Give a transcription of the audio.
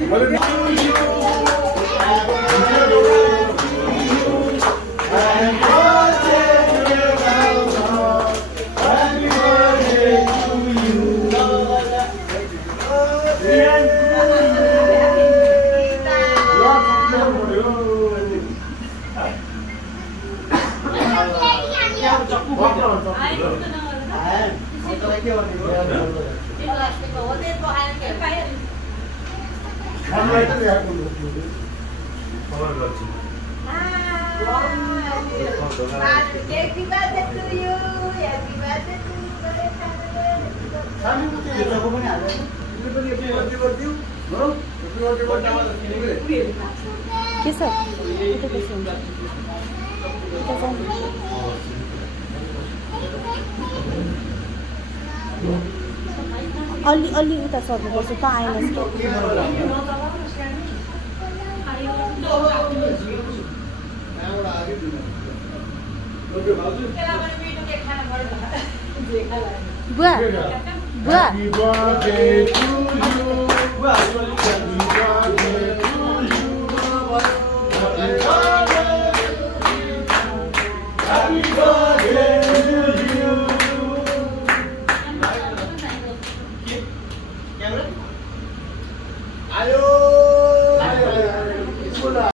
Happy birthday to you. Happy birthday to you. के छ अलि अलि उता सर्नुपर्छ त आएन बुवा बुवा